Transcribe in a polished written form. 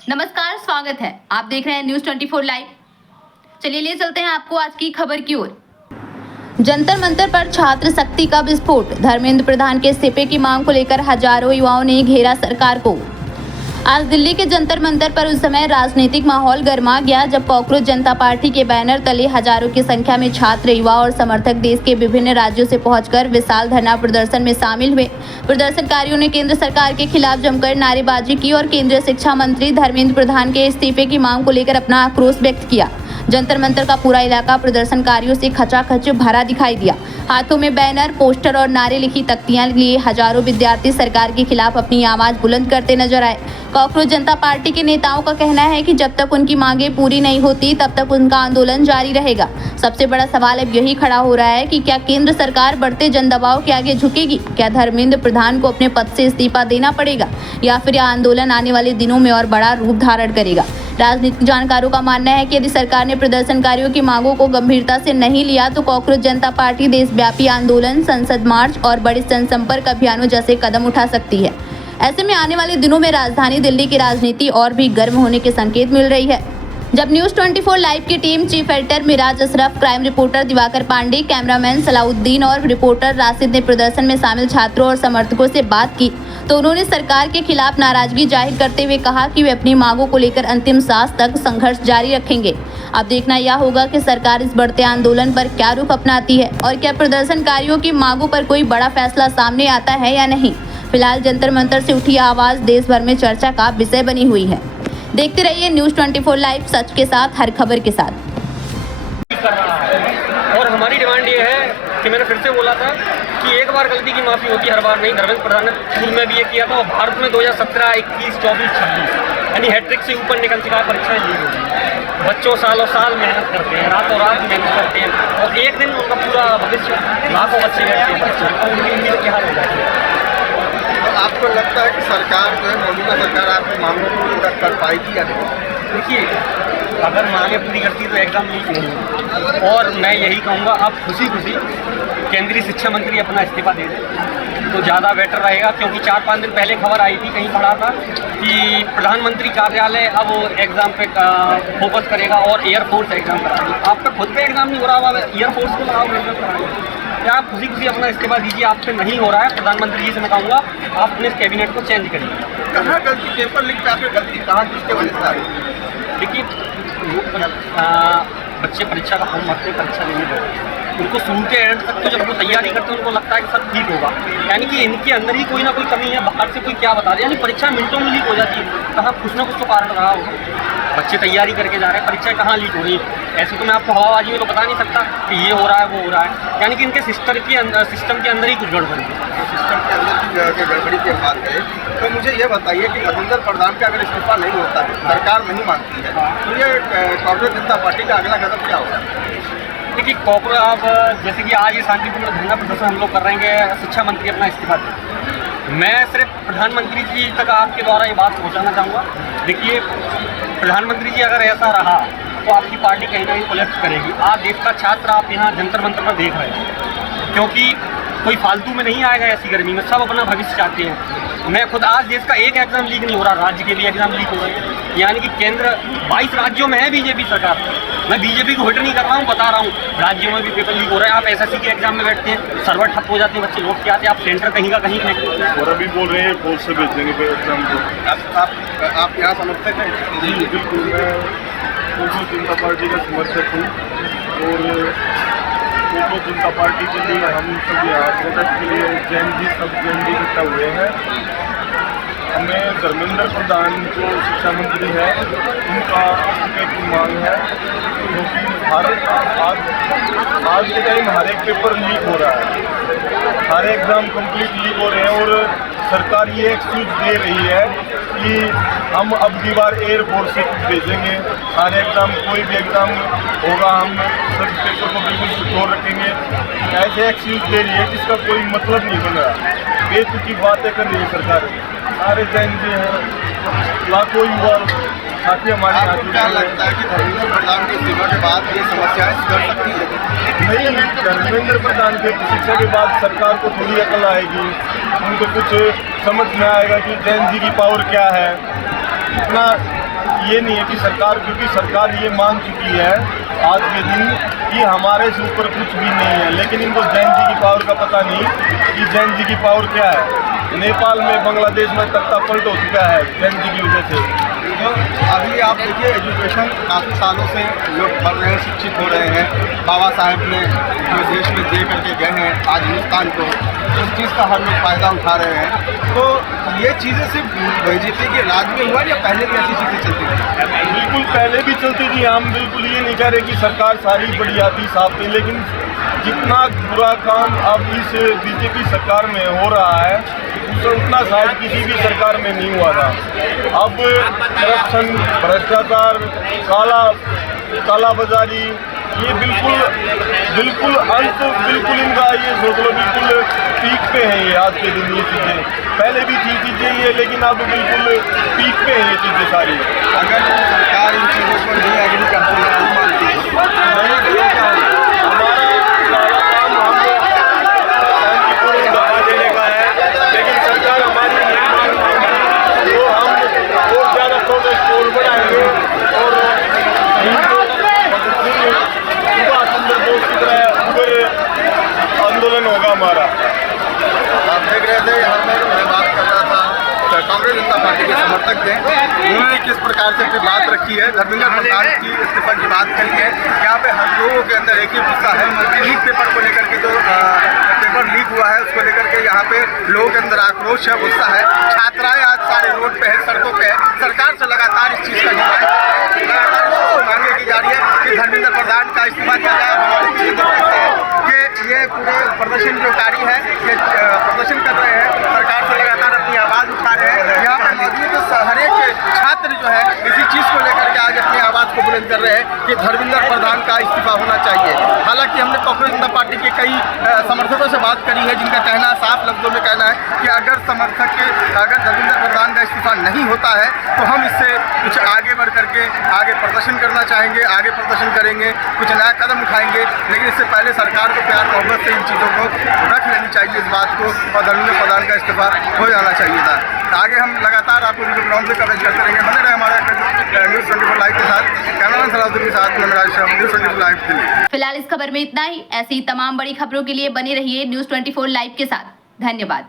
नमस्कार, स्वागत है। आप देख रहे हैं न्यूज 24 लाइव। चलिए ले चलते हैं आपको आज की खबर की ओर। जंतर मंतर पर छात्र शक्ति का विस्फोट। धर्मेंद्र प्रधान के इस्तीफे की मांग को लेकर हजारों युवाओं ने घेरा सरकार को। आज दिल्ली के जंतर मंतर पर उस समय राजनीतिक माहौल गर्मा गया जब कॉकरोच जनता पार्टी के बैनर तले हजारों की संख्या में छात्र, युवा और समर्थक देश के विभिन्न राज्यों से पहुंचकर विशाल धरना प्रदर्शन में शामिल हुए। प्रदर्शनकारियों ने केंद्र सरकार के खिलाफ जमकर नारेबाजी की और केंद्रीय शिक्षा मंत्री धर्मेंद्र प्रधान के इस्तीफे की मांग को लेकर अपना आक्रोश व्यक्त किया। जंतर मंतर का पूरा इलाका प्रदर्शनकारियों से खचाखच भरा दिखाई दिया। हाथों में बैनर, पोस्टर और नारे लिखी तख्तियां लिए हजारों विद्यार्थी सरकार के खिलाफ अपनी आवाज बुलंद करते नजर आए। कॉकरोच जनता पार्टी के नेताओं का कहना है कि जब तक उनकी मांगें पूरी नहीं होती तब तक उनका आंदोलन जारी रहेगा। सबसे बड़ा सवाल अब यही खड़ा हो रहा है कि क्या केंद्र सरकार बढ़ते जन दबाव के आगे झुकेगी? क्या धर्मेंद्र प्रधान को अपने पद से इस्तीफा देना पड़ेगा या फिर यह आंदोलन आने वाले दिनों में और बड़ा रूप धारण करेगा? राजनीतिक जानकारों का मानना है कि यदि सरकार ने प्रदर्शनकारियों की मांगों को गंभीरता से नहीं लिया तो कॉकरोच जनता पार्टी देशव्यापी आंदोलन, संसद मार्च और बड़े जनसंपर्क अभियानों जैसे कदम उठा सकती है। ऐसे में आने वाले दिनों में राजधानी दिल्ली की राजनीति और भी गर्म होने के संकेत मिल रही है। जब न्यूज 24 लाइव की team chief editor Miraj Ashraf, crime reporter Diwakar Pandey, cameraman Salauddin और रिपोर्टर राशिद ने प्रदर्शन में शामिल छात्रों और समर्थकों से बात की तो उन्होंने सरकार के खिलाफ नाराजगी जाहिर करते हुए कहा कि वे अपनी मांगों को लेकर अंतिम सांस तक संघर्ष जारी रखेंगे। अब देखना यह होगा कि सरकार इस बढ़ते आंदोलन पर क्या रुख अपनाती है और क्या प्रदर्शनकारियों की मांगों पर कोई बड़ा फैसला सामने आता है या नहीं। फिलहाल जंतर मंतर से उठी आवाज देश भर में चर्चा का विषय बनी हुई है। देखते रहिए न्यूज 24 लाइव, सच के साथ, हर खबर के साथ। और हमारी डिमांड ये है कि मैंने फिर से बोला था कि एक बार गलती की माफ़ी होती है, हर बार नहीं। धर्मेंद्र प्रधान ने स्कूल में भी ये किया था और भारत में 2017, 21, 24, 26 यानी हैट्रिक से ऊपर निकल चुका है। परीक्षाएं लीक होती हैं, बच्चों सालों साल मेहनत करते हैं, रातों रात मेहनत करते हैं और एक दिन उनका पूरा भविष्य, लाखों बच्चे बैठते हैं बच्चे और उनकी उम्मीद क्या हाल हो जाती है। आपको लगता है कि सरकार जो है, मौजूदा सरकार आपकी मांगों को पूरा कर पाएगी या नहीं? देखिए, अगर मांगे पूरी करती तो एग्ज़ाम लीक नहीं होगी। और मैं यही कहूँगा, आप खुशी खुशी केंद्रीय शिक्षा मंत्री अपना इस्तीफा दे दें तो ज़्यादा बेटर रहेगा, क्योंकि 4-5 दिन पहले खबर आई थी, कहीं पढ़ा था कि प्रधानमंत्री कार्यालय अब एग्ज़ाम पे फोकस करेगा और एयरफोर्स एग्ज़ाम कराएगी। आपका खुद पे एग्ज़ाम नहीं हो रहा, एयरफोर्स को लगाओ। क्या आप खुशी खुशी अपना इस्तीफा दीजिए? आपसे नहीं हो रहा है, प्रधानमंत्री जी से मैं कहूँगा आप अपने कैबिनेट को चेंज करिए। कहाँ गलती, पेपर लीक पे आपकी गलती कहाँ, किसके वजह से आ रही है? देखिए, बच्चे परीक्षा का फॉर्म भरते, परीक्षा देने जाते, उनको शुरू के एंड तक तो जब वो तैयारी करते हैं उनको लगता है कि सब ठीक होगा, यानी कि इनके अंदर ही कोई ना कोई कमी है, बाहर से कोई क्या बता दे, यानी परीक्षा मिनटों में लीक हो जाती है। कहाँ कुछ ना कुछ तो कारण रहा होगा। बच्चे तैयारी करके जा रहे हैं, परीक्षा कहाँ लीक हो रही है? ऐसे तो मैं आपको हवाबाजी में तो बता नहीं सकता कि ये हो रहा है वो हो रहा है, यानी कि इनके सिस्टम के अंदर ही कुछ गड़बड़ी है। सिस्टम के अंदर की गड़बड़ी की बात करें तो मुझे ये बताइए कि धर्मेंद्र प्रधान का अगर इस्तीफा नहीं होता है, सरकार नहीं मानती है, तो ये कॉकरोच जनता पार्टी का अगला कदम क्या होगा? देखिए, कॉकरोच आप जैसे कि आज ये शांतिपूर्ण धरना प्रदर्शन हम लोग कर रहे हैं, शिक्षा मंत्री अपना इस्तीफा दें। मैं सिर्फ प्रधानमंत्री जी तक आपके द्वारा ये बात पहुँचाना चाहूँगा। देखिए, प्रधानमंत्री जी अगर ऐसा रहा तो आपकी पार्टी कहीं ना कहीं कोलैप्स करेगी। आज देश का छात्र आप यहाँ जंतर मंतर पर देख रहे हैं, क्योंकि कोई फालतू में नहीं आएगा ऐसी गर्मी में, सब अपना भविष्य चाहते हैं। मैं खुद आज देश का एक एग्ज़ाम लीक नहीं हो रहा, राज्य के भी एग्ज़ाम लीक हो रहे हैं, यानी कि केंद्र 22 राज्यों में है बीजेपी सरकार। मैं बीजेपी को हिट नहीं कर रहा हूँ, बता रहा हूँ राज्यों में भी पेपर लीक हो रहे हैं। आप एसएससी के एग्जाम में बैठते हैं, सर्वर ठप हो जाते हैं, बच्चे लौट के आते हैं, आप सेंटर कहीं का कहीं फेंकते हैं। और अभी बोल रहे हैं पोस्ट से भेजने के एग्जाम को। आप यहाँ समझते हैं? जी बिल्कुल, मैं कॉकरोच जनता पार्टी का समर्थक हूँ और कॉकरोच जनता पार्टी के लिए हम सब यहाँ प्रोटेस्ट के लिए जैन जी इकट्ठा हुए हैं। हमें धर्मेंद्र प्रधान जो शिक्षा मंत्री है उनका इस्तीफे की मांग है, क्योंकि आज के टाइम हर एक पेपर लीक हो रहा है, हर एग्ज़ाम कंप्लीट लीक हो रहे हैं और सरकार ये एक्सक्यूज दे रही है कि हम अब की बार एयरफोर्स से भेजेंगे, हर एग्ज़ाम कोई भी एग्ज़ाम होगा हम सब पेपर को बिल्कुल सिक्योर रखेंगे। ऐसे एक्सक्यूज दे रही है जिसका कोई मतलब नहीं बन रहा, बेतुकी बातें कर रही है सरकार। सारे जैन जी हैं, लाखों युवा साथी हमारे यहाँ। क्या लगता है कि धर्मेंद्र प्रधान के इस्तीफा के बाद ये समस्याएं सुधर सकती है? नहीं, धर्मेंद्र प्रधान के शिक्षा के बाद सरकार को थोड़ी अकल आएगी, उनको कुछ समझ में आएगा कि जैन जी की पावर क्या है। इतना ये नहीं है कि सरकार, क्योंकि सरकार ये मान चुकी है आज के दिन कि हमारे से ऊपर कुछ भी नहीं है, लेकिन इनको जैन जी की पावर का पता नहीं कि जैन जी की पावर क्या है। नेपाल में, बांग्लादेश में तख्ता पलट हो चुका है जैन जी की वजह से। तो अभी आप देखिए एजुकेशन काफ़ी सालों से लोग पढ़ रहे हैं, शिक्षित हो रहे हैं। बाबा साहेब ने जो देश में दे करके गए हैं आज हिंदुस्तान को, उस चीज़ का हर लोग फ़ायदा उठा रहे हैं। तो ये चीज़ें सिर्फ बीजेपी के राज में हुआ या पहले भी ऐसी चीज़ें चलती थी? बिल्कुल पहले भी चलती थी। हम बिल्कुल ये नहीं कह रहे कि सरकार सारी बढ़िया थी, साफ थी, लेकिन जितना बुरा काम अब इस बीजेपी सरकार में हो रहा है उतना शायद किसी भी सरकार में नहीं हुआ था। अब करप्शन, भ्रष्टाचार, काला बाजारी, ये बिल्कुल अंत, बिल्कुल इनका ये सोच लो बिल्कुल पीक पे है ये आज के दिन। ये चीज़ें पहले भी थी चीज़ें ये, लेकिन अब बिल्कुल पीक पे है ये चीज़ें सारी। अगर सरकार इन चीज़ों पर नहीं एग्री करती है, नहीं मानती है, आंदोलन होगा हमारा। आप देख रहे थे यहाँ पर मैं बात कर रहा था कांग्रेस जनता पार्टी के समर्थक थे। उन्होंने किस प्रकार से अपनी बात रखी है, धर्मेंद्र प्रधान की इस्तीफा की बात करी है। यहाँ पे हर लोगों के अंदर एक ही गुस्सा है, लीक पेपर को लेकर के जो पेपर लीक हुआ है उसको लेकर के यहाँ पे लोगों के अंदर आक्रोश है, गुस्सा है। छात्राएं आज सारे रोड पे है, सड़कों पे है। सरकार से लगातार इस चीज़ का डिमांड लगातार मांगे की जा रही है कि धर्मेंद्र प्रधान का इस्तीफा दिया जाए। कि ये पूरे प्रदर्शन जो कारी है, ये प्रदर्शन कर रहे हैं, सरकार से लगातार अपनी आवाज़ उठा रहे हैं। यहाँ पर मौजूद हर एक छात्र जो है इसी चीज़ को लेकर के आज अपनी आवाज़ को बुलंद कर रहे हैं कि धर्मेंद्र प्रधान का इस्तीफा होना चाहिए। हालांकि हमने कांग्रेस जनता पार्टी के कई समर्थकों से बात करी है, जिनका कहना साफ लफ्जों में कहना है कि अगर धर्मेंद्र प्रधान का इस्तीफा नहीं होता है तो हम इससे कुछ आगे बढ़ करके आगे प्रदर्शन करना चाहेंगे, आगे प्रदर्शन करेंगे, कुछ नया कदम उठाएंगे। लेकिन इससे पहले सरकार को प्यार मोहब्बत से इन चीज़ों को रख लेनी चाहिए, इस बात को, और धर्मेंद्र प्रधान का इस्तीफा हो जाना चाहिए था। आगे हम लगातार आपको वीडियो ग्राउंड से कवरेज करते रहेंगे। बने रहे हमारे न्यूज़ 24 लाइव के साथ। कैमरामैन सलाउद्दीन के साथ मैं राज, न्यूज़ 24 लाइव दिल्ली। फिलहाल इस खबर में इतना ही। ऐसी तमाम बड़ी खबरों के लिए बने रहिए न्यूज़ 24 लाइव के साथ। धन्यवाद।